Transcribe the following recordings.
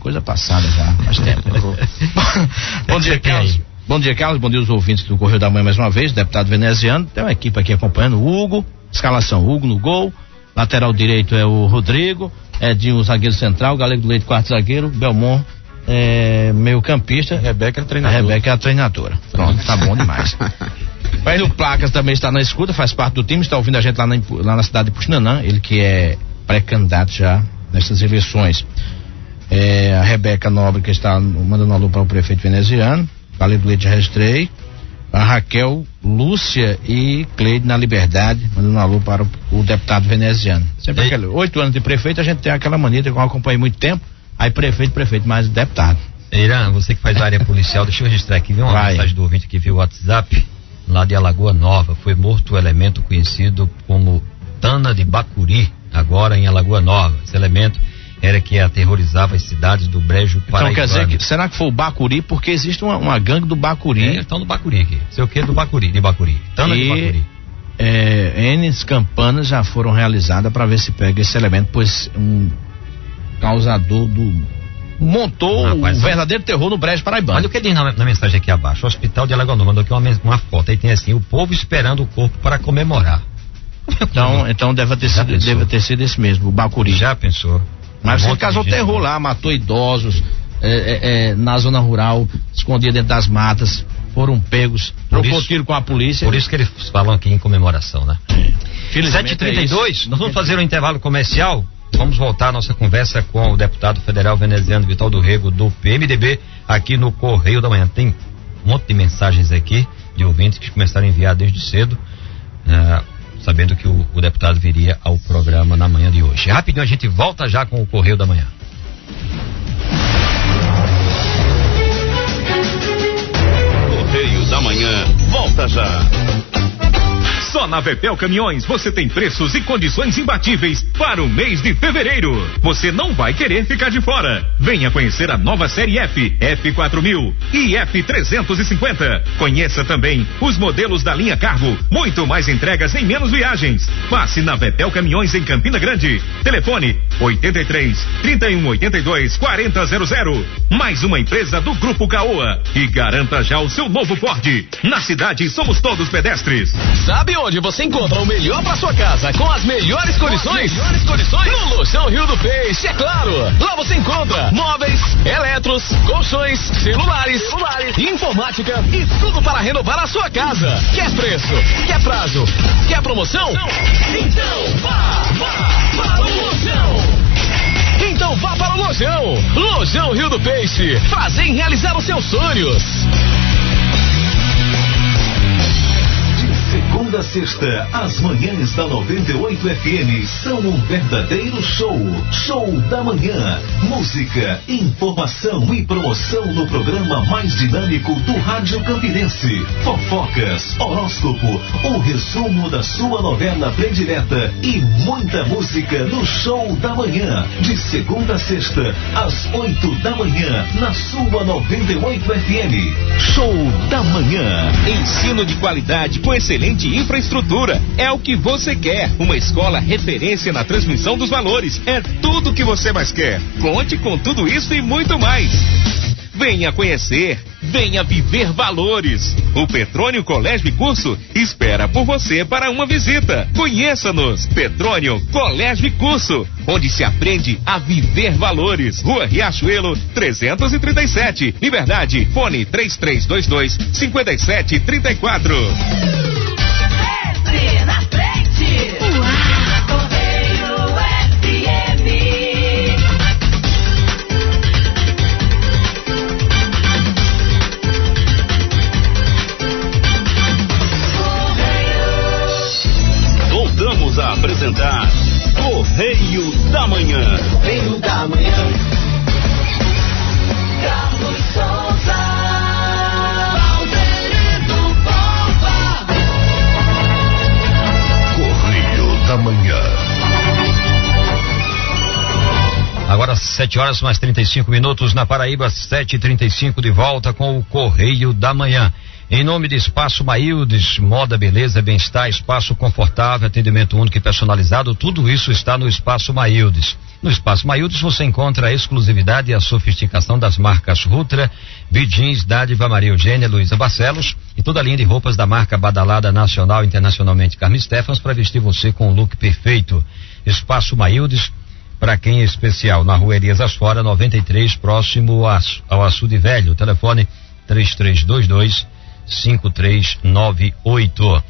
coisa passada já, faz tempo. Bom dia, Carlos. Bom dia, Carlos. Bom dia aos ouvintes do Correio da Manhã mais uma vez, deputado veneziano. Tem uma equipe aqui acompanhando, o Hugo, escalação, Hugo no gol, lateral direito é o Rodrigo, Edinho, zagueiro central, Galego do Leite, quarto zagueiro, Belmont, meio campista. Rebeca é a treinadora. Pronto, tá bom demais. O Placas também está na escuta, faz parte do time, está ouvindo a gente lá na cidade de Puxinanã, ele que é pré-candidato já nessas eleições. A Rebeca Nobre, que está mandando um alô para o prefeito veneziano, Galego do Leite, já registrei. A Raquel, Lúcia e Cleide na Liberdade, mandando um alô para o deputado veneziano. Sempre aquele 8 anos de prefeito, a gente tem aquela mania, que eu acompanhei muito tempo, aí prefeito, mas deputado. Irã, você que faz área policial, deixa eu registrar aqui, viu uma mensagem do ouvinte aqui via WhatsApp, lá de Alagoa Nova. Foi morto o elemento conhecido como Tana de Bacuri, agora em Alagoa Nova. Esse elemento era que aterrorizava as cidades do Brejo Paraibano. Então quer dizer, será que foi o Bacuri? Porque existe uma gangue do Bacuri. Então do Bacuri aqui. Sei o que do Bacuri, de Bacuri. Tana de Bacuri. N campanas já foram realizadas para ver se pega esse elemento, pois um causador montou um verdadeiro terror no Brejo Paraibano. Olha o que diz na mensagem aqui abaixo. O Hospital de Alagoa Nova mandou aqui uma foto. Aí tem assim, o povo esperando o corpo para comemorar. Então deve ter sido esse mesmo, o Bacuri. Já pensou? Mas ele causou terror lá, matou idosos na zona rural, escondia dentro das matas, foram pegos, trocou tiro com a polícia. Por isso que eles falam aqui em comemoração, né? 7h32, nós vamos fazer um intervalo comercial. Vamos voltar a nossa conversa com o deputado federal veneziano Vital do Rego, do PMDB, aqui no Correio da Manhã. Tem um monte de mensagens aqui de ouvintes que começaram a enviar desde cedo, sabendo que o deputado viria ao programa na manhã de hoje. Rapidinho a gente volta já com o Correio da Manhã. Correio da Manhã, volta já. Só na Vepel Caminhões você tem preços e condições imbatíveis para o mês de fevereiro. Você não vai querer ficar de fora. Venha conhecer a nova série F, F4000 e F350. Conheça também os modelos da linha Cargo. Muito mais entregas em menos viagens. Passe na Vepel Caminhões em Campina Grande. Telefone 83 3182 4000. Mais uma empresa do Grupo Caoa. E garanta já o seu novo Ford. Na cidade somos todos pedestres. Sabe onde você encontra o melhor para sua casa com as melhores condições? No Lojão Rio do Peixe, é claro. Lá você encontra móveis, eletros, colchões, celulares, informática e tudo para renovar a sua casa. Quer preço? Quer prazo? Quer promoção? Então vá para o Lojão. Então vá para o Lojão. Lojão Rio do Peixe. Fazem realizar os seus sonhos. Segunda a sexta, as manhãs da 98 FM são um verdadeiro show. Show da Manhã. Música, informação e promoção no programa mais dinâmico do Rádio Campinense. Fofocas, horóscopo, o resumo da sua novela predileta e muita música no Show da Manhã. De segunda a sexta, às 8 da manhã, na sua 98 FM. Show da Manhã. Ensino de qualidade com excelente infraestrutura. É o que você quer. Uma escola referência na transmissão dos valores. É tudo o que você mais quer. Conte com tudo isso e muito mais. Venha conhecer, venha viver valores. O Petrônio Colégio e Curso espera por você para uma visita. Conheça-nos, Petrônio Colégio e Curso, onde se aprende a viver valores. Rua Riachuelo 337, Liberdade, fone 3322-5734. Na frente. Correio FM. Voltamos a apresentar Correio da Manhã. Correio da Manhã. Carlos Souza. Alberto Pomba. 7 horas mais 35 minutos na Paraíba, 7h35, de volta com o Correio da Manhã. Em nome de Espaço Maildes, moda, beleza, bem-estar, espaço confortável, atendimento único e personalizado, tudo isso está no Espaço Maildes. No Espaço Maildes você encontra a exclusividade e a sofisticação das marcas Rutra, Bidins, Dádiva, Maria Eugênia, Luísa Barcelos e toda a linha de roupas da marca badalada nacional e internacionalmente Carmen Stephans para vestir você com o look perfeito. Espaço Maildes, para quem é especial, na Rua Elias Asfora, 93, próximo ao Açude Velho. Telefone 3322-5398.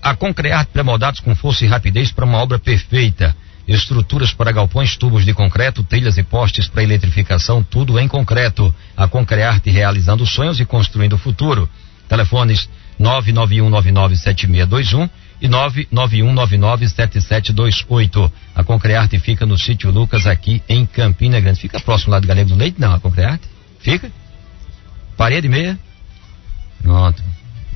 A Concrearte pré-moldados com força e rapidez para uma obra perfeita. Estruturas para galpões, tubos de concreto, telhas e postes para eletrificação, tudo em concreto. A Concrearte realizando sonhos e construindo o futuro. Telefones 991997621 e 991997728. A Concrearte fica no Sítio Lucas, aqui em Campina Grande. Fica próximo lá do Galego do Leite? Não, a Concrearte? Fica? Parede meia? Pronto.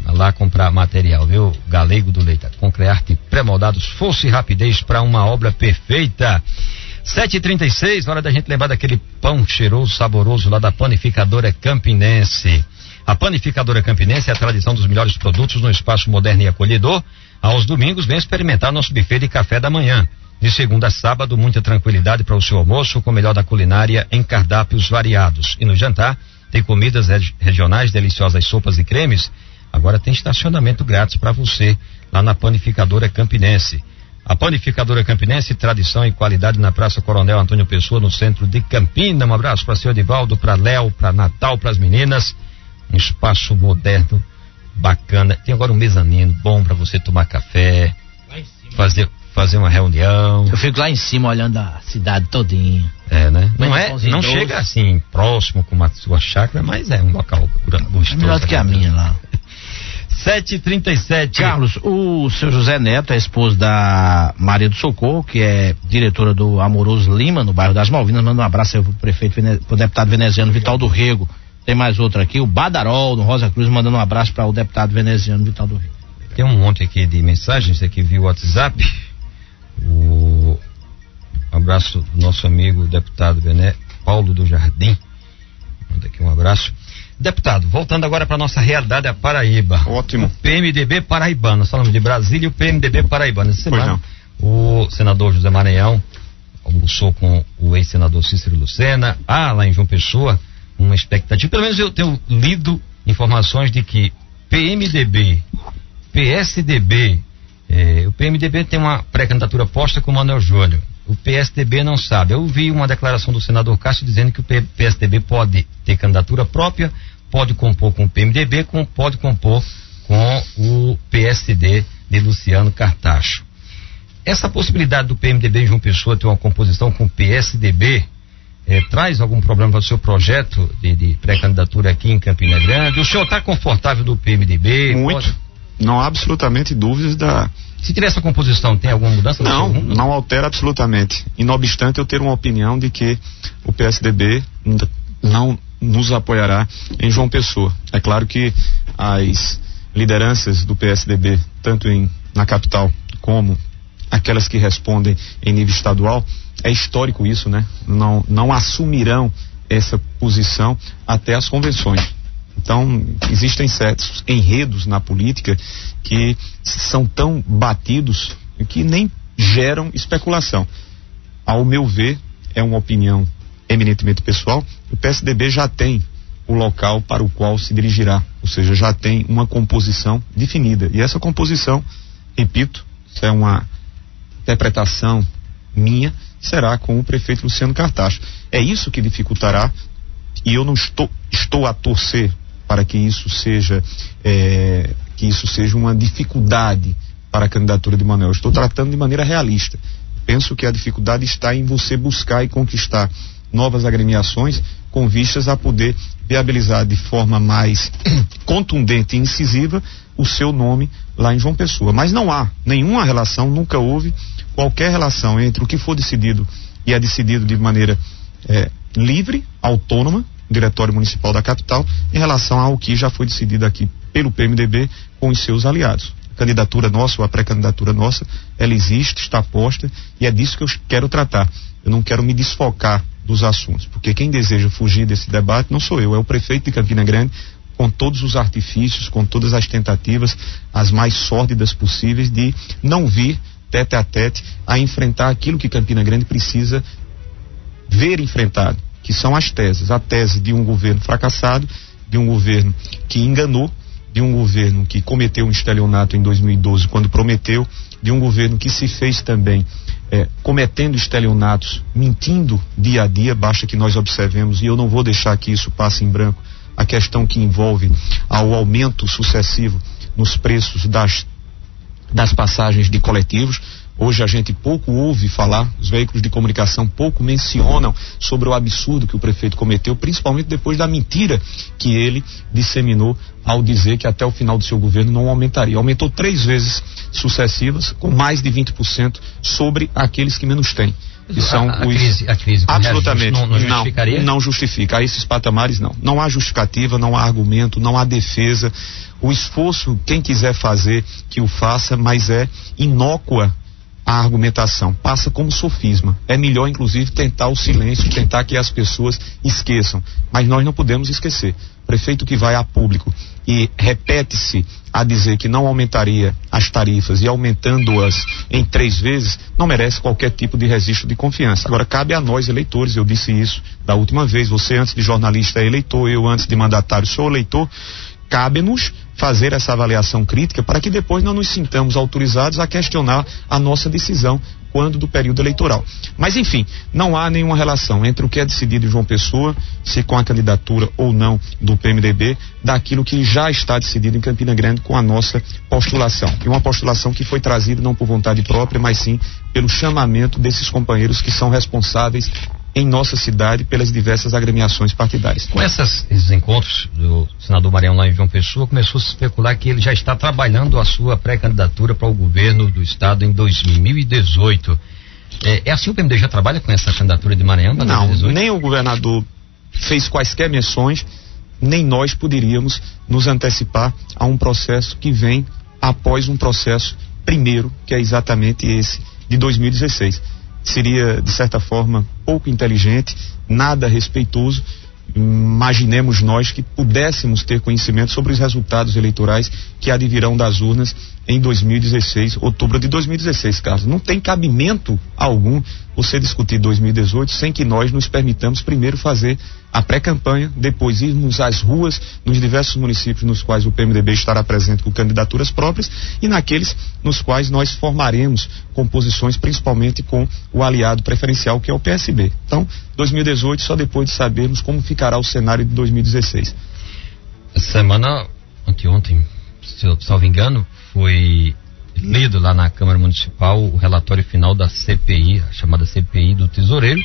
Vai lá comprar material, viu? Galego do Leite. A Concrearte pré-moldados, força e rapidez para uma obra perfeita. 7h36, hora da gente lembrar daquele pão cheiroso, saboroso lá da Panificadora Campinense. A Panificadora Campinense é a tradição dos melhores produtos no espaço moderno e acolhedor. Aos domingos, vem experimentar nosso buffet de café da manhã. De segunda a sábado, muita tranquilidade para o seu almoço, com o melhor da culinária em cardápios variados. E no jantar, tem comidas regionais, deliciosas sopas e cremes. Agora tem estacionamento grátis para você lá na Panificadora Campinense. A Panificadora Campinense, tradição e qualidade na Praça Coronel Antônio Pessoa, no centro de Campina. Um abraço para o seu Edivaldo, para Léo, para Natal, para as meninas. Um espaço moderno, bacana. Tem agora um mezanino bom para você tomar café, fazer uma reunião. Eu fico lá em cima olhando a cidade todinha. É, né? Não chega assim próximo com a sua chácara, mas é um local gostoso. É melhor do que a minha lá. 7h37. Carlos, o seu José Neto é esposo da Maria do Socorro, que é diretora do Amoroso Lima, no bairro das Malvinas. Manda um abraço aí pro prefeito, pro deputado veneziano Vital do Rego. Tem mais outro aqui, o Badarol, no Rosa Cruz, mandando um abraço para o deputado veneziano Vital do Rego. Tem um monte aqui de mensagens aqui via WhatsApp. Um abraço do nosso amigo deputado Paulo do Jardim. Manda aqui um abraço. Deputado, voltando agora para nossa realidade, a Paraíba. Ótimo. O PMDB paraibano, nós falamos de Brasília e o PMDB paraibano. Essa semana, o senador José Maranhão almoçou com o ex-senador Cícero Lucena, lá em João Pessoa, uma expectativa. Pelo menos eu tenho lido informações de que PMDB, PSDB, o PMDB tem uma pré-candidatura posta com o Manuel Júnior. O PSDB não sabe. Eu vi uma declaração do senador Cássio dizendo que o PSDB pode ter candidatura própria, pode compor com o PMDB, pode compor com o PSD de Luciano Cartacho. Essa possibilidade do PMDB em João Pessoa ter uma composição com o PSDB traz algum problema para o seu projeto de pré-candidatura aqui em Campina Grande? O senhor está confortável do PMDB? Muito. Não há absolutamente dúvidas da... Se tiver essa composição, tem alguma mudança? Não altera absolutamente. E não obstante eu ter uma opinião de que o PSDB não nos apoiará em João Pessoa. É claro que as lideranças do PSDB, tanto na capital como aquelas que respondem em nível estadual, é histórico isso, né? Não assumirão essa posição até as convenções. Então, existem certos enredos na política que são tão batidos que nem geram especulação. Ao meu ver, é uma opinião eminentemente pessoal, o PSDB já tem o local para o qual se dirigirá, ou seja, já tem uma composição definida. E essa composição, repito, isso é uma interpretação minha, será com o prefeito Luciano Cartacho. É isso que dificultará, e eu não estou a torcer para que isso seja uma dificuldade para a candidatura de Manuel. Estou tratando de maneira realista. Penso que a dificuldade está em você buscar e conquistar novas agremiações com vistas a poder viabilizar de forma mais contundente e incisiva o seu nome lá em João Pessoa. Mas não há nenhuma relação, nunca houve qualquer relação entre o que for decidido e é decidido de maneira livre, autônoma, Diretório Municipal da Capital, em relação ao que já foi decidido aqui pelo PMDB com os seus aliados. A candidatura nossa, ou a pré-candidatura nossa, ela existe, está posta, e é disso que eu quero tratar. Eu não quero me desfocar dos assuntos, porque quem deseja fugir desse debate não sou eu, é o prefeito de Campina Grande, com todos os artifícios, com todas as tentativas, as mais sórdidas possíveis, de não vir tete a tete a enfrentar aquilo que Campina Grande precisa ver enfrentado, que são as teses. A tese de um governo fracassado, de um governo que enganou, de um governo que cometeu um estelionato em 2012 quando prometeu, de um governo que se fez também cometendo estelionatos, mentindo dia a dia. Basta que nós observemos, e eu não vou deixar que isso passe em branco, a questão que envolve ao aumento sucessivo nos preços das passagens de coletivos. Hoje a gente pouco ouve falar, os veículos de comunicação pouco mencionam sobre o absurdo que o prefeito cometeu, principalmente depois da mentira que ele disseminou ao dizer que até o final do seu governo não aumentaria. Aumentou 3 vezes sucessivas, com mais de 20% sobre aqueles que menos têm. Que são a crise absolutamente não justificaria? Não justifica. A esses patamares não há justificativa, não há argumento, não há defesa. O esforço, quem quiser fazer, que o faça, mas é inócua a argumentação, passa como sofisma. É melhor, inclusive, tentar o silêncio, tentar que as pessoas esqueçam. Mas nós não podemos esquecer. Prefeito que vai a público e repete-se a dizer que não aumentaria as tarifas e aumentando-as em 3 vezes, não merece qualquer tipo de registro de confiança. Agora, cabe a nós, eleitores, eu disse isso da última vez, você antes de jornalista é eleitor, eu antes de mandatário sou eleitor, cabe-nos fazer essa avaliação crítica para que depois não nos sintamos autorizados a questionar a nossa decisão quando do período eleitoral. Mas enfim, não há nenhuma relação entre o que é decidido em João Pessoa, se com a candidatura ou não do PMDB, daquilo que já está decidido em Campina Grande com a nossa postulação. E uma postulação que foi trazida não por vontade própria, mas sim pelo chamamento desses companheiros que são responsáveis em nossa cidade pelas diversas agremiações partidárias. Com esses encontros do senador Maranhão lá em João Pessoa, começou a se especular que ele já está trabalhando a sua pré-candidatura para o governo do estado em 2018. É assim o PMDB já trabalha com essa candidatura de Maranhão para 2018? Não, nem o governador fez quaisquer menções, nem nós poderíamos nos antecipar a um processo que vem após um processo primeiro, que é exatamente esse de 2016. Seria, de certa forma, pouco inteligente, nada respeitoso. Imaginemos nós que pudéssemos ter conhecimento sobre os resultados eleitorais que advirão das urnas em 2016, outubro de 2016, Carlos. Não tem cabimento algum você discutir 2018 sem que nós nos permitamos primeiro fazer a pré-campanha, depois irmos às ruas nos diversos municípios nos quais o PMDB estará presente com candidaturas próprias e naqueles nos quais nós formaremos composições, principalmente com o aliado preferencial que é o PSB. Então, 2018 só depois de sabermos como ficará o cenário de 2016. Essa semana, anteontem, se eu salvo engano, foi lido lá na Câmara Municipal o relatório final da CPI, a chamada CPI do Tesoureiro,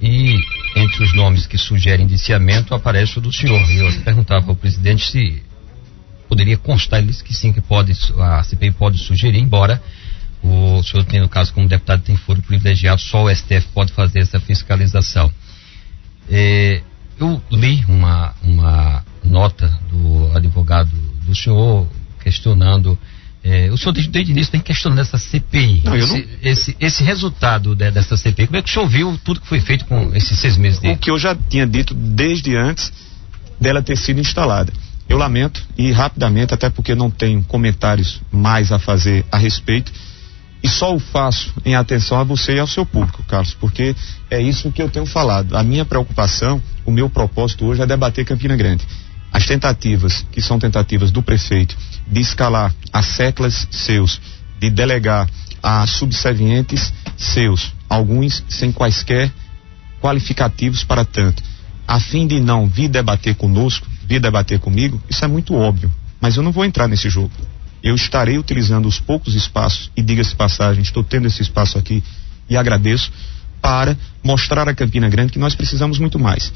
e entre os nomes que sugerem indiciamento aparece o do senhor. E eu perguntava ao presidente se poderia constar, ele disse que sim, que pode, a CPI pode sugerir, embora o senhor tem, no caso, como deputado, tem foro privilegiado, só o STF pode fazer essa fiscalização. Eu li uma nota do advogado do senhor questionando, o senhor desde o início tem questionando essa CPI, esse resultado dessa CPI, como é que o senhor viu tudo que foi feito com esses 6 meses dele? O que eu já tinha dito desde antes dela ter sido instalada. Eu lamento e rapidamente, até porque não tenho comentários mais a fazer a respeito, e só o faço em atenção a você e ao seu público, Carlos, porque é isso que eu tenho falado. A minha preocupação, o meu propósito hoje é debater Campina Grande. As tentativas, que são tentativas do prefeito, de escalar a séculas seus, de delegar a subservientes seus, alguns sem quaisquer qualificativos para tanto, a fim de não vir debater conosco, vir debater comigo, isso é muito óbvio, mas eu não vou entrar nesse jogo. Eu estarei utilizando os poucos espaços, e diga-se passagem, estou tendo esse espaço aqui e agradeço, para mostrar a Campina Grande que nós precisamos muito mais.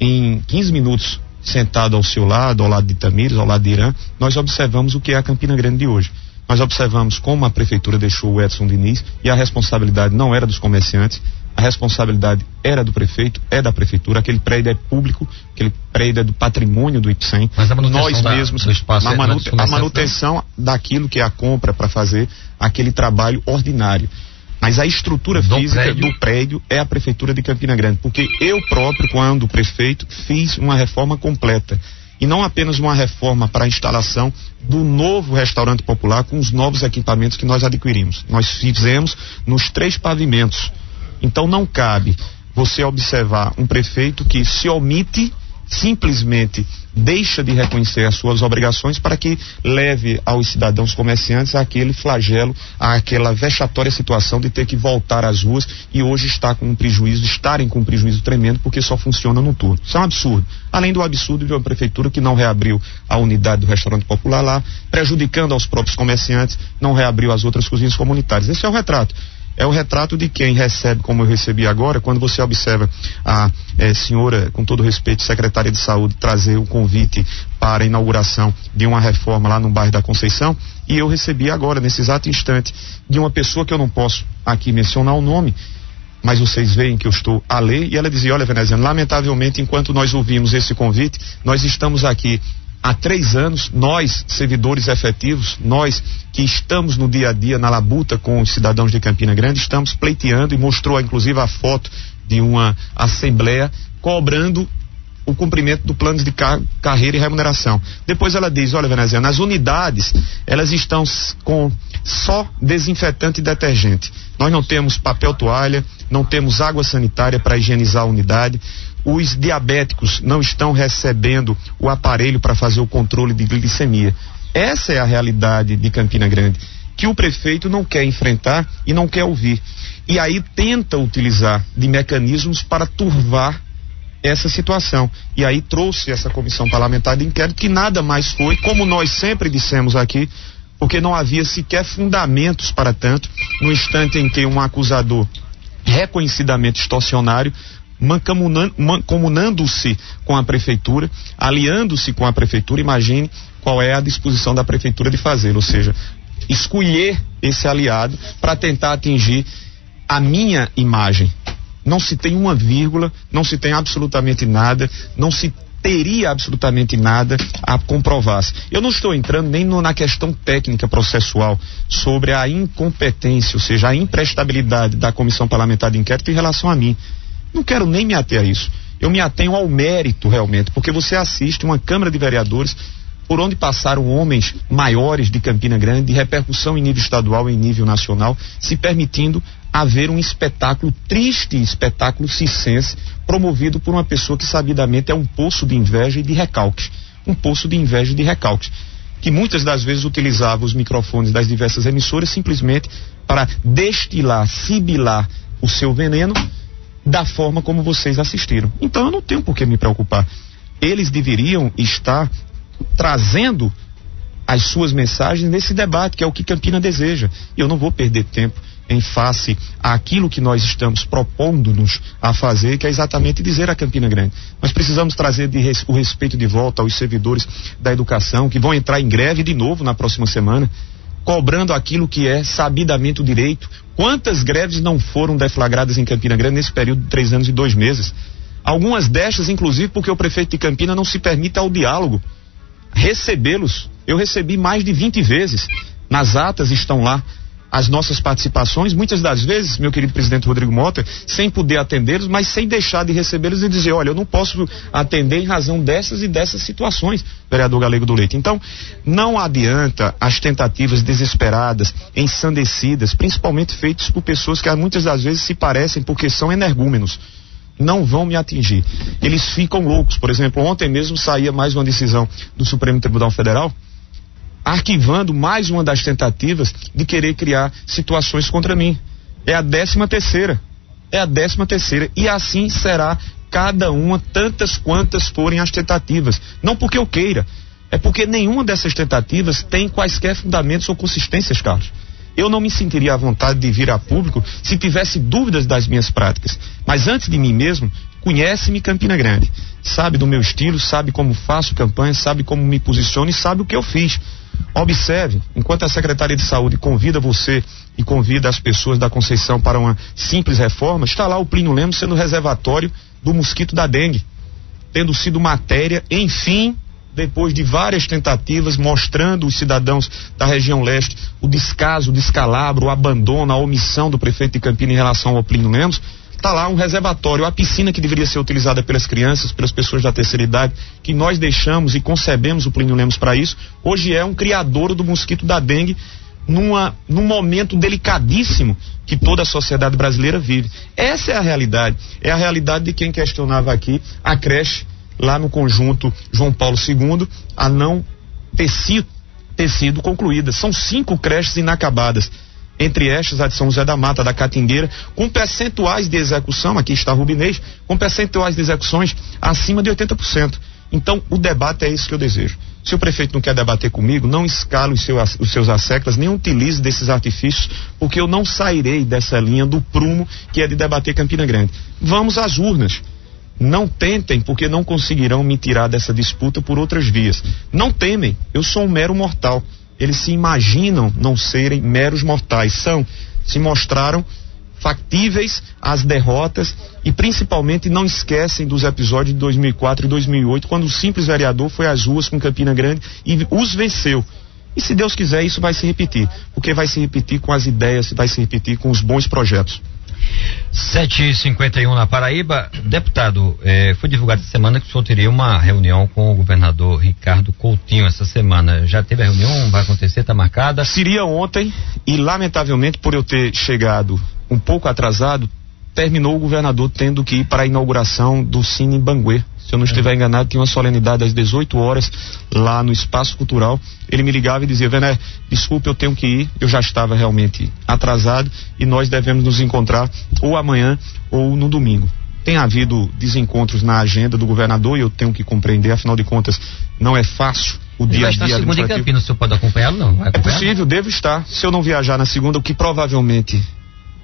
Em 15 minutos, sentado ao seu lado, ao lado de Tamires, ao lado de Irã, nós observamos o que é a Campina Grande de hoje. Nós observamos como a prefeitura deixou o Edson Diniz, e a responsabilidade não era dos comerciantes, a responsabilidade era do prefeito, é da prefeitura. Aquele prédio é público, aquele prédio é do patrimônio do IPSEM. Mas a manutenção nós mesmos, do espaço a manutenção daquilo que é a compra para fazer aquele trabalho ordinário. Mas a estrutura física do prédio é a Prefeitura de Campina Grande, porque eu próprio, quando prefeito, fiz uma reforma completa. E não apenas uma reforma para a instalação do novo restaurante popular com os novos equipamentos que nós adquirimos. Nós fizemos nos 3 pavimentos. Então não cabe você observar um prefeito que se omite, simplesmente deixa de reconhecer as suas obrigações para que leve aos cidadãos comerciantes aquele flagelo, aquela vexatória situação de ter que voltar às ruas e hoje estarem com um prejuízo tremendo porque só funciona no turno. Isso é um absurdo. Além do absurdo de uma prefeitura que não reabriu a unidade do restaurante popular lá, prejudicando aos próprios comerciantes, não reabriu as outras cozinhas comunitárias. Esse é o retrato. É o retrato de quem recebe, como eu recebi agora, quando você observa a senhora, com todo respeito, secretária de saúde, trazer o convite para a inauguração de uma reforma lá no bairro da Conceição, e eu recebi agora, nesse exato instante, de uma pessoa que eu não posso aqui mencionar o nome, mas vocês veem que eu estou a ler, e ela dizia: olha, veneziano, lamentavelmente, enquanto nós ouvimos esse convite, nós estamos aqui há 3 anos, nós, servidores efetivos, nós que estamos no dia a dia na labuta com os cidadãos de Campina Grande, estamos pleiteando, e mostrou inclusive a foto de uma assembleia cobrando o cumprimento do plano de carreira e remuneração. Depois ela diz: olha, veneziano, as unidades, elas estão com só desinfetante e detergente. Nós não temos papel toalha, não temos água sanitária para higienizar a unidade. Os diabéticos não estão recebendo o aparelho para fazer o controle de glicemia. Essa é a realidade de Campina Grande, que o prefeito não quer enfrentar e não quer ouvir. E aí tenta utilizar de mecanismos para turvar essa situação. E aí trouxe essa comissão parlamentar de inquérito, que nada mais foi, como nós sempre dissemos aqui, porque não havia sequer fundamentos para tanto, no instante em que um acusador reconhecidamente extorsionário, mancomunando-se com a prefeitura, aliando-se com a prefeitura, imagine qual é a disposição da prefeitura de fazê-lo, ou seja, escolher esse aliado para tentar atingir a minha imagem. Não se tem uma vírgula, não se tem absolutamente nada, não se teria absolutamente nada a comprovar-se. Eu não estou entrando nem na questão técnica processual sobre a incompetência, ou seja, a imprestabilidade da comissão parlamentar de inquérito em relação a mim. Não quero nem me ater a isso. Eu me atenho ao mérito realmente, porque você assiste uma Câmara de Vereadores por onde passaram homens maiores de Campina Grande, de repercussão em nível estadual e em nível nacional, se permitindo haver um espetáculo triste, espetáculo circense, promovido por uma pessoa que sabidamente é um poço de inveja e de recalques. Um poço de inveja e de recalques. Que muitas das vezes utilizava os microfones das diversas emissoras simplesmente para destilar, sibilar o seu veneno da forma como vocês assistiram. Então eu não tenho por que me preocupar. Eles deveriam estar trazendo as suas mensagens nesse debate, que é o que Campina deseja. E eu não vou perder tempo em face àquilo que nós estamos propondo-nos a fazer, que é exatamente dizer a Campina Grande: nós precisamos trazer o respeito de volta aos servidores da educação, que vão entrar em greve de novo na próxima semana, cobrando aquilo que é sabidamente o direito. Quantas greves não foram deflagradas em Campina Grande nesse período de 3 anos e 2 meses? Algumas destas, inclusive, porque o prefeito de Campina não se permite ao diálogo, recebê-los. Eu recebi mais de 20 vezes, nas atas estão lá as nossas participações, muitas das vezes, meu querido presidente Rodrigo Mota, sem poder atendê-los, mas sem deixar de recebê-los e dizer: olha, eu não posso atender em razão dessas e dessas situações, vereador Galego do Leite. Então, não adianta as tentativas desesperadas, ensandecidas, principalmente feitas por pessoas que muitas das vezes se parecem porque são energúmenos. Não vão me atingir. Eles ficam loucos. Por exemplo, ontem mesmo saía mais uma decisão do Supremo Tribunal Federal arquivando mais uma das tentativas de querer criar situações contra mim. É a 13ª. É a 13ª. E assim será cada uma, tantas quantas forem as tentativas. Não porque eu queira, é porque nenhuma dessas tentativas tem quaisquer fundamentos ou consistências, Carlos. Eu não me sentiria à vontade de vir a público se tivesse dúvidas das minhas práticas. Mas antes de mim mesmo, conhece-me Campina Grande. Sabe do meu estilo, sabe como faço campanha, sabe como me posiciono e sabe o que eu fiz. Observe, enquanto a Secretaria de Saúde convida você e convida as pessoas da Conceição para uma simples reforma, está lá o Plínio Lemos sendo reservatório do mosquito da dengue, tendo sido matéria, enfim, depois de várias tentativas, mostrando os cidadãos da região leste o descaso, o descalabro, o abandono, a omissão do prefeito de Campina em relação ao Plínio Lemos, está lá um reservatório, a piscina que deveria ser utilizada pelas crianças, pelas pessoas da terceira idade, que nós deixamos e concebemos o Plínio Lemos para isso, hoje é um criadouro do mosquito da dengue, num momento delicadíssimo que toda a sociedade brasileira vive. Essa é a realidade de quem questionava aqui a creche lá no conjunto João Paulo II a não ter sido concluída. São 5 creches inacabadas, entre estas a de São José da Mata, da Catingueira, com percentuais de execução, aqui está Rubinês, com percentuais de execuções acima de 80%. Então, o debate é isso que eu desejo. Se o prefeito não quer debater comigo, não escale os seus asseclas, nem utilize desses artifícios, porque eu não sairei dessa linha do prumo que é de debater Campina Grande. Vamos às urnas. Não tentem, porque não conseguirão me tirar dessa disputa por outras vias. Não temem, eu sou um mero mortal. Eles se imaginam não serem meros mortais. Se mostraram factíveis às derrotas e principalmente não esquecem dos episódios de 2004 e 2008, quando o simples vereador foi às ruas com Campina Grande e os venceu. E se Deus quiser, isso vai se repetir, porque vai se repetir com as ideias, vai se repetir com os bons projetos. 7h51 na Paraíba. Deputado, foi divulgado essa semana que o senhor teria uma reunião com o governador Ricardo Coutinho essa semana. Já teve a reunião? Vai acontecer? Está marcada? Seria ontem e, lamentavelmente, por eu ter chegado um pouco atrasado, terminou o governador tendo que ir para a inauguração do Cine Banguê. Se eu não estiver enganado, tinha uma solenidade às 18 horas lá no Espaço Cultural. Ele me ligava e dizia: Vené, desculpe, eu tenho que ir, eu já estava realmente atrasado e nós devemos nos encontrar ou amanhã ou no domingo. Tem havido desencontros na agenda do governador e eu tenho que compreender, afinal de contas, não é fácil o dia a dia administrativo. Segunda em Campinas, o senhor pode acompanhá-lo? Não? Vai acompanhar? É possível, devo estar. Se eu não viajar na segunda, o que provavelmente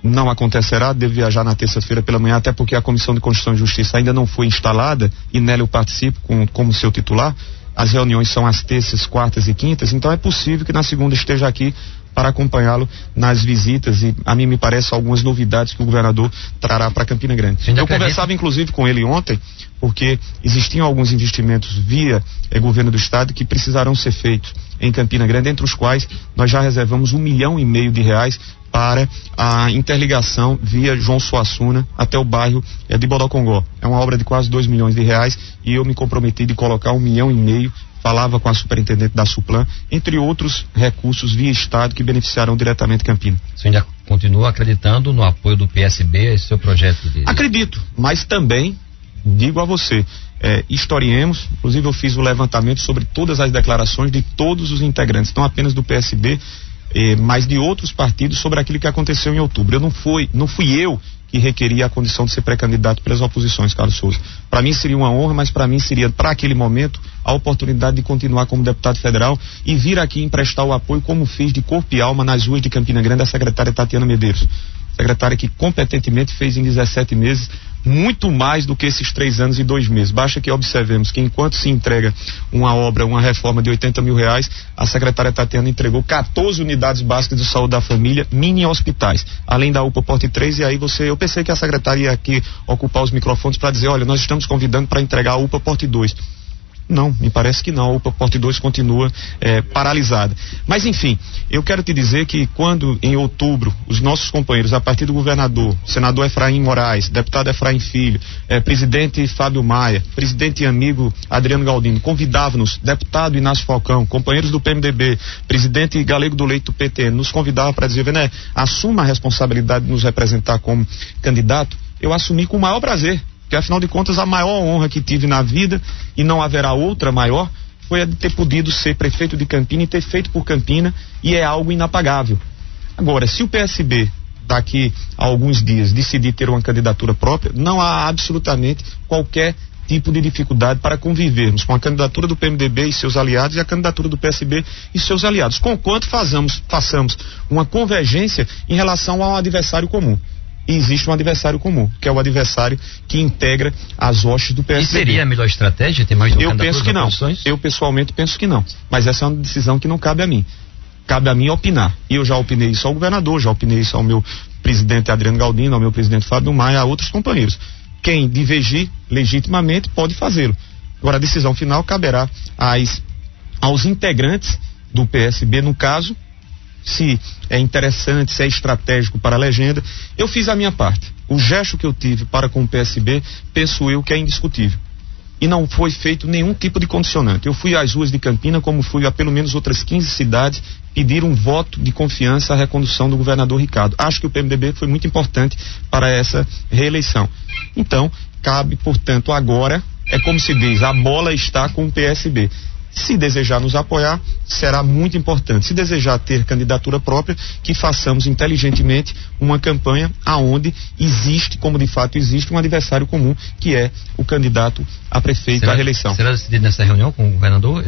não acontecerá, devo viajar na terça-feira pela manhã, até porque a Comissão de Constituição e Justiça ainda não foi instalada e nela eu participo como seu titular. As reuniões são às terças, quartas e quintas, então é possível que na segunda esteja aqui para acompanhá-lo nas visitas e a mim me parece algumas novidades que o governador trará para Campina Grande. Eu conversava inclusive com ele ontem, porque existiam alguns investimentos via governo do estado que precisarão ser feitos em Campina Grande, entre os quais nós já reservamos R$1,5 milhão para a interligação via João Suassuna até o bairro de Bodocongó. É uma obra de quase R$2 milhões e eu me comprometi de colocar R$1,5 milhão. Falava com a superintendente da Suplan, entre outros recursos via estado que beneficiarão diretamente Campina. Você ainda continua acreditando no apoio do PSB a esse seu projeto? Acredito, mas também digo a você, historiemos, inclusive eu fiz o levantamento sobre todas as declarações de todos os integrantes, não apenas do PSB, mas de outros partidos, sobre aquilo que aconteceu em outubro. Não fui eu que requeria a condição de ser pré-candidato pelas oposições, Carlos Souza. Para mim seria uma honra, mas para mim seria, para aquele momento, a oportunidade de continuar como deputado federal e vir aqui emprestar o apoio, como fiz de corpo e alma nas ruas de Campina Grande, a secretária Tatiana Medeiros. Secretária que competentemente fez em 17 meses muito mais do que esses 3 anos e 2 meses. Basta que observemos que enquanto se entrega uma obra, uma reforma de R$80 mil, a secretária Tatiana entregou 14 unidades básicas de saúde da família, mini hospitais, além da UPA Porte 3, e aí eu pensei que a secretária ia aqui ocupar os microfones para dizer: olha, nós estamos convidando para entregar a UPA Porte 2. Não, me parece que não, a UPA Porte 2 continua paralisada. Mas enfim, eu quero te dizer que quando em outubro os nossos companheiros, a partir do governador, senador Efraim Moraes, deputado Efraim Filho, presidente Fábio Maia, presidente e amigo Adriano Galdino, convidavam-nos, deputado Inácio Falcão, companheiros do PMDB, presidente Galego do Leite do PT, nos convidavam para dizer: Vené, assuma a responsabilidade de nos representar como candidato. Eu assumi com o maior prazer. Porque afinal de contas a maior honra que tive na vida, e não haverá outra maior, foi a de ter podido ser prefeito de Campina e ter feito por Campina, e é algo inapagável. Agora, se o PSB daqui a alguns dias decidir ter uma candidatura própria, não há absolutamente qualquer tipo de dificuldade para convivermos com a candidatura do PMDB e seus aliados e a candidatura do PSB e seus aliados, conquanto façamos uma convergência em relação a um adversário comum. E existe um adversário comum, que é o adversário que integra as hostes do PSDB. E seria a melhor estratégia ter mais de uma candidatura? Eu penso que não. Eu pessoalmente penso que não. Mas essa é uma decisão que não cabe a mim. Cabe a mim opinar. E eu já opinei isso ao governador, já opinei isso ao meu presidente Adriano Galdino, ao meu presidente Fábio Maia, a outros companheiros. Quem divergir legitimamente pode fazê-lo. Agora, a decisão final caberá aos integrantes do PSB, no caso, se é interessante, se é estratégico para a legenda. Eu fiz a minha parte. O gesto que eu tive para com o PSB, penso eu que é indiscutível. E não foi feito nenhum tipo de condicionante. Eu fui às ruas de Campina, como fui a pelo menos outras 15 cidades, pedir um voto de confiança à recondução do governador Ricardo. Acho que o PMDB foi muito importante para essa reeleição. Então, cabe, portanto, agora, é como se diz, a bola está com o PSB. Se desejar nos apoiar, será muito importante. Se desejar ter candidatura própria, que façamos inteligentemente uma campanha aonde existe, como de fato existe, um adversário comum, que é o candidato a prefeito à reeleição. Será decidido nessa reunião com o governador?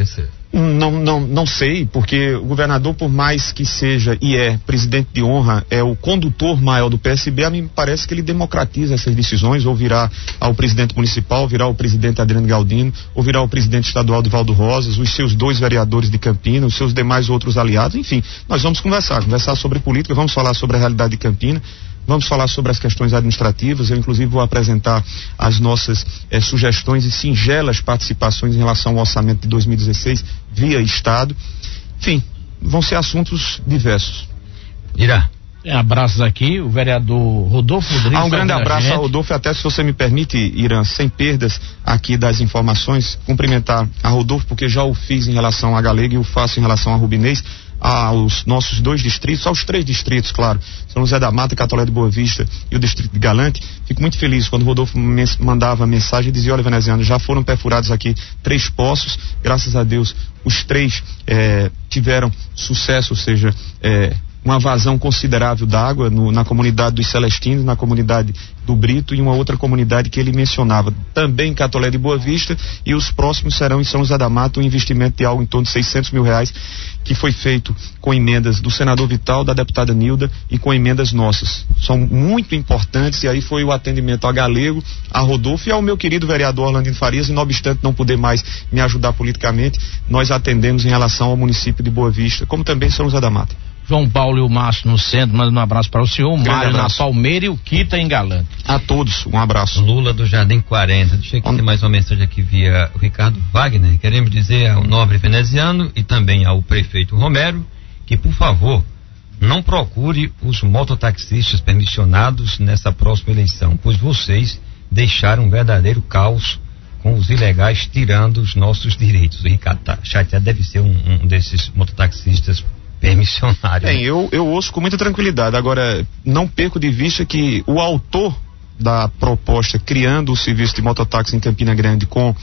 Não sei, porque o governador, por mais que seja e é presidente de honra, é o condutor maior do PSB, a mim parece que ele democratiza essas decisões, ou virá ao presidente municipal, virá ao presidente Adriano Galdino, ou virá ao presidente estadual Divaldo Rosas, os seus 2 vereadores de Campina, os seus demais outros aliados, enfim, nós vamos conversar sobre política, vamos falar sobre a realidade de Campina, vamos falar sobre as questões administrativas. Eu inclusive vou apresentar as nossas sugestões e singelas participações em relação ao orçamento de 2016 via Estado. Enfim, vão ser assuntos diversos. Irá. Abraços aqui, o vereador Rodolfo Rodrigues. Um grande abraço a Rodolfo, até se você me permite, Irã, sem perdas aqui das informações, cumprimentar a Rodolfo, porque já o fiz em relação a Galega e o faço em relação a Rubinês, aos nossos 2 distritos, aos 3 distritos, claro, São José da Mata, Catolé de Boa Vista e o distrito de Galante. Fico muito feliz quando o Rodolfo mandava mensagem e dizia: olha, veneziano, já foram perfurados aqui 3 poços, graças a Deus os 3 tiveram sucesso, ou seja, uma vazão considerável d'água na comunidade dos Celestinos, na comunidade do Brito e uma outra comunidade que ele mencionava, também em Catolé de Boa Vista, e os próximos serão em São José da Mata, um investimento de algo em torno de R$600 mil, que foi feito com emendas do senador Vital, da deputada Nilda e com emendas nossas. São muito importantes, e aí foi o atendimento a Galego, a Rodolfo e ao meu querido vereador Orlandino Farias, e não obstante não poder mais me ajudar politicamente, nós atendemos em relação ao município de Boa Vista, como também São José da Mata. João Paulo e o Márcio no centro, mandando um abraço para o senhor, o Mário na Palmeira e o Quita em Galante. A todos, um abraço. Lula do Jardim 40, deixa eu ter mais uma mensagem aqui via o Ricardo Wagner. Queremos dizer ao nobre veneziano e também ao prefeito Romero que, por favor, não procure os mototaxistas permissionados nessa próxima eleição, pois vocês deixaram um verdadeiro caos com os ilegais tirando os nossos direitos. O Ricardo tá chateado, deve ser um desses mototaxistas permissionário. Bem, eu ouço com muita tranquilidade. Agora, não perco de vista que o autor da proposta criando o serviço de mototáxi em Campina Grande com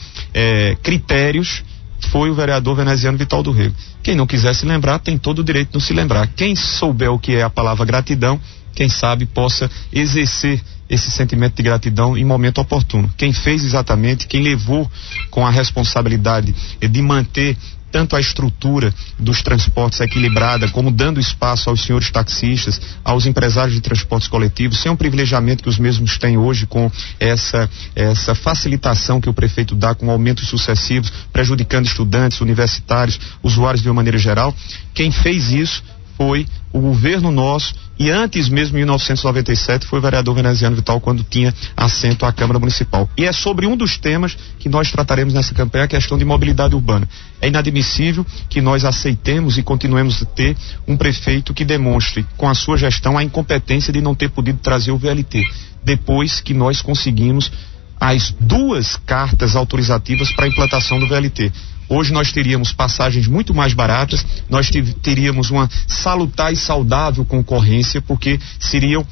critérios foi o vereador veneziano Vital do Rego. Quem não quiser se lembrar tem todo o direito de não se lembrar. Quem souber o que é a palavra gratidão, quem sabe possa exercer esse sentimento de gratidão em momento oportuno. Quem fez exatamente, quem levou com a responsabilidade de manter tanto a estrutura dos transportes equilibrada, como dando espaço aos senhores taxistas, aos empresários de transportes coletivos, sem um privilegiamento que os mesmos têm hoje com essa facilitação que o prefeito dá com aumentos sucessivos, prejudicando estudantes, universitários, usuários de uma maneira geral. Quem fez isso foi o governo nosso, e antes mesmo, em 1997, foi o vereador veneziano Vital, quando tinha assento à Câmara Municipal. E é sobre um dos temas que nós trataremos nessa campanha, a questão de mobilidade urbana. É inadmissível que nós aceitemos e continuemos a ter um prefeito que demonstre, com a sua gestão, a incompetência de não ter podido trazer o VLT, depois que nós conseguimos as 2 cartas autorizativas para a implantação do VLT. Hoje nós teríamos passagens muito mais baratas, nós teríamos uma salutar e saudável concorrência, porque seriam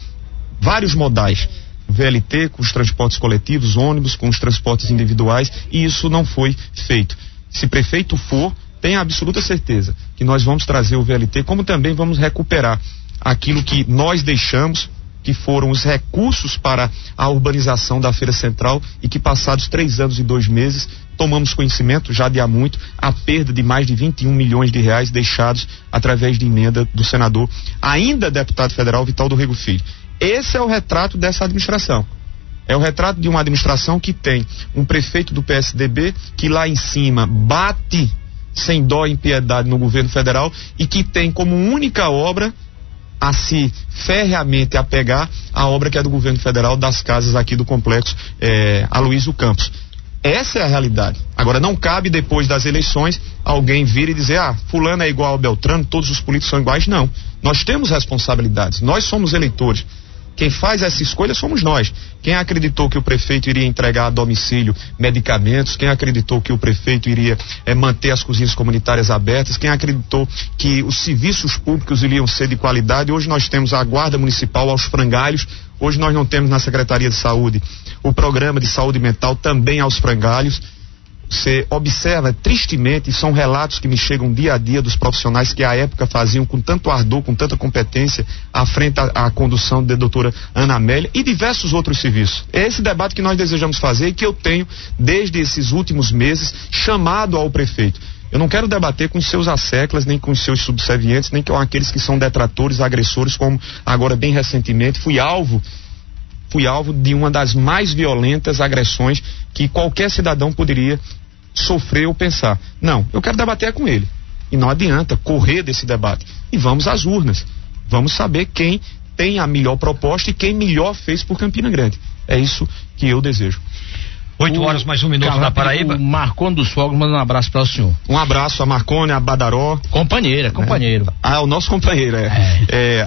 vários modais. VLT com os transportes coletivos, ônibus com os transportes individuais, e isso não foi feito. Se prefeito for, tenha absoluta certeza que nós vamos trazer o VLT, como também vamos recuperar aquilo que nós deixamos, que foram os recursos para a urbanização da Feira Central, e que passados 3 anos e 2 meses tomamos conhecimento, já de há muito, a perda de mais de R$21 milhões deixados através de emenda do senador, ainda deputado federal Vital do Rego Filho. Esse é o retrato dessa administração. É o retrato de uma administração que tem um prefeito do PSDB que lá em cima bate sem dó e piedade no governo federal, e que tem como única obra a se ferreamente apegar à obra que é do governo federal, das casas aqui do complexo Aloysio Campos. Essa é a realidade. Agora, não cabe depois das eleições alguém vir e dizer, fulano é igual ao Beltrano, todos os políticos são iguais. Não. Nós temos responsabilidades. Nós somos eleitores. Quem faz essa escolha somos nós. Quem acreditou que o prefeito iria entregar a domicílio medicamentos, quem acreditou que o prefeito iria manter as cozinhas comunitárias abertas, quem acreditou que os serviços públicos iriam ser de qualidade. Hoje nós temos a Guarda Municipal aos frangalhos, hoje nós não temos na Secretaria de Saúde o programa de saúde mental também aos frangalhos. Você observa tristemente, são relatos que me chegam dia a dia dos profissionais que à época faziam com tanto ardor, com tanta competência, à frente à condução da doutora Ana Amélia e diversos outros serviços. É esse debate que nós desejamos fazer e que eu tenho, desde esses últimos meses, chamado ao prefeito. Eu não quero debater com seus asseclas, nem com seus subservientes, nem com aqueles que são detratores, agressores, como agora bem recentemente fui alvo de uma das mais violentas agressões que qualquer cidadão poderia sofrer ou pensar. Não, eu quero debater com ele. E não adianta correr desse debate. E vamos às urnas. Vamos saber quem tem a melhor proposta e quem melhor fez por Campina Grande. É isso que eu desejo. 8 horas mais 1 minuto na Paraíba. O Marconi dos Fogos manda um abraço para o senhor. Um abraço a Marconi, a Badaró. Companheiro. O nosso companheiro,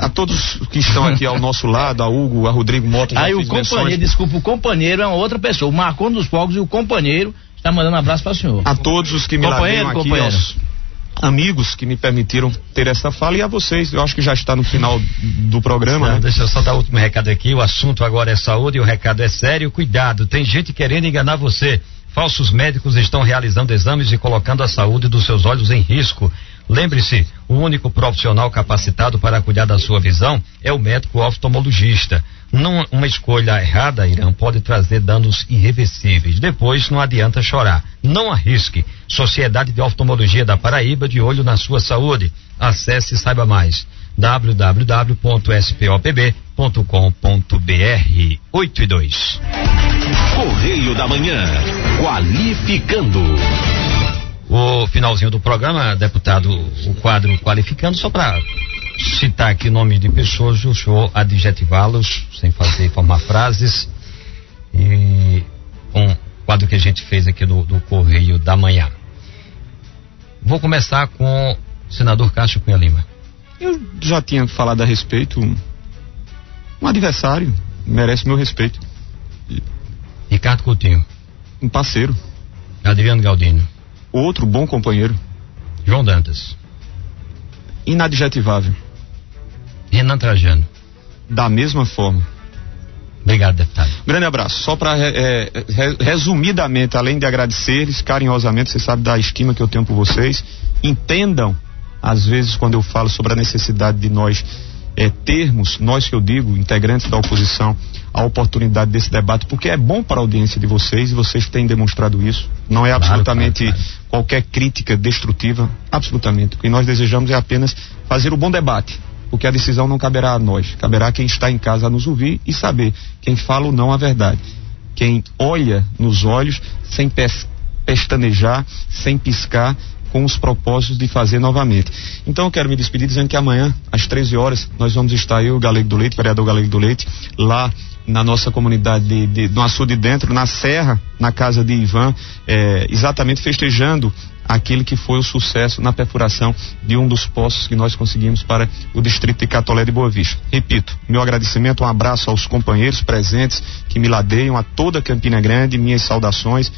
a todos que estão aqui ao nosso lado, a Hugo, a Rodrigo Mota. Aí o companheiro, desculpa, o companheiro é uma outra pessoa. O Marconi dos Fogos e o companheiro está mandando um abraço para o senhor. A todos os que me ladeiam aqui, aos amigos que me permitiram ter essa fala e a vocês, eu acho que já está no final do programa. Não, deixa eu só dar o último recado aqui, o assunto agora é saúde e o recado é sério, cuidado, tem gente querendo enganar você. Falsos médicos estão realizando exames e colocando a saúde dos seus olhos em risco. Lembre-se, o único profissional capacitado para cuidar da sua visão é o médico oftalmologista. Não, uma escolha errada, Irã, pode trazer danos irreversíveis. Depois não adianta chorar. Não arrisque. Sociedade de Oftalmologia da Paraíba, de olho na sua saúde. Acesse e saiba mais. www.spopb.com.br 8:02. Correio da Manhã, qualificando. O finalzinho do programa, deputado, o quadro qualificando, só para citar aqui nomes de pessoas, o senhor adjetivá-los, sem formar frases, e um quadro que a gente fez aqui do Correio da Manhã. Vou começar com o senador Cássio Cunha Lima. Eu já tinha falado a respeito, um adversário, merece meu respeito. Ricardo Coutinho. Um parceiro. Adriano Galdino. Outro bom companheiro. João Dantas. Inadjetivável. Renan Trajano. Da mesma forma. Obrigado, deputado. Grande abraço. Só para resumidamente, além de agradecer-lhes carinhosamente, você sabe da estima que eu tenho por vocês, entendam, às vezes, quando eu falo sobre a necessidade de nós termos, nós que eu digo, integrantes da oposição, a oportunidade desse debate, porque é bom para a audiência de vocês e vocês têm demonstrado isso. Não é absolutamente qualquer crítica destrutiva, absolutamente. O que nós desejamos é apenas fazer o bom debate, porque a decisão não caberá a nós, caberá a quem está em casa a nos ouvir e saber quem fala ou não a verdade. Quem olha nos olhos sem pestanejar, sem piscar, com os propósitos de fazer novamente. Então eu quero me despedir dizendo que amanhã, às 13 horas, nós vamos estar, eu, Galego do Leite, vereador Galego do Leite, lá na nossa comunidade do Açude Dentro, na Serra, na casa de Ivan, exatamente festejando aquele que foi o sucesso na perfuração de um dos poços que nós conseguimos para o distrito de Catolé de Boa Vista. Repito, meu agradecimento, um abraço aos companheiros presentes que me ladeiam, a toda Campina Grande, minhas saudações.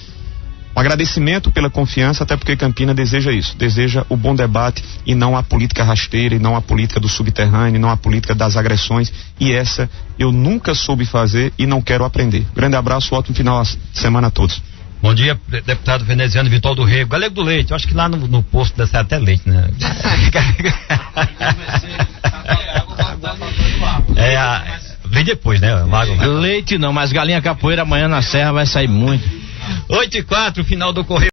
Um agradecimento pela confiança, até porque Campina deseja isso, deseja o bom debate e não a política rasteira, e não a política do subterrâneo, não a política das agressões, e essa eu nunca soube fazer e não quero aprender. Grande abraço, ótimo final de semana a todos. Bom dia, deputado veneziano Vital do Rego. Galego do Leite, eu acho que lá no posto deve ser até leite, né? Vem depois, né? Leite não, mas galinha capoeira amanhã na Serra vai sair muito. 8:04, final do Correio.